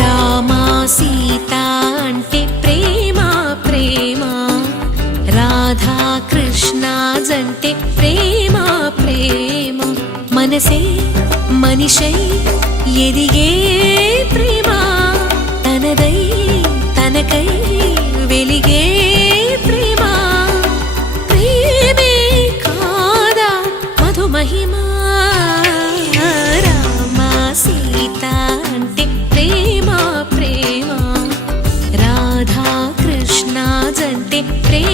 రామా సీత అంటే ప్రేమ ప్రేమ, రాధా కృష్ణ జంటే ప్రేమ ప్రేమ, మనసే మనిషై ఎదిగే ప్రేమ, తనదై తనకై వెలిగే ప్రేమ, ప్రేమే కాదా మధుమహిమా. రామా సీత అంటే ప్రేమ ప్రేమ, రాధా కృష్ణ జంటే ప్రేమ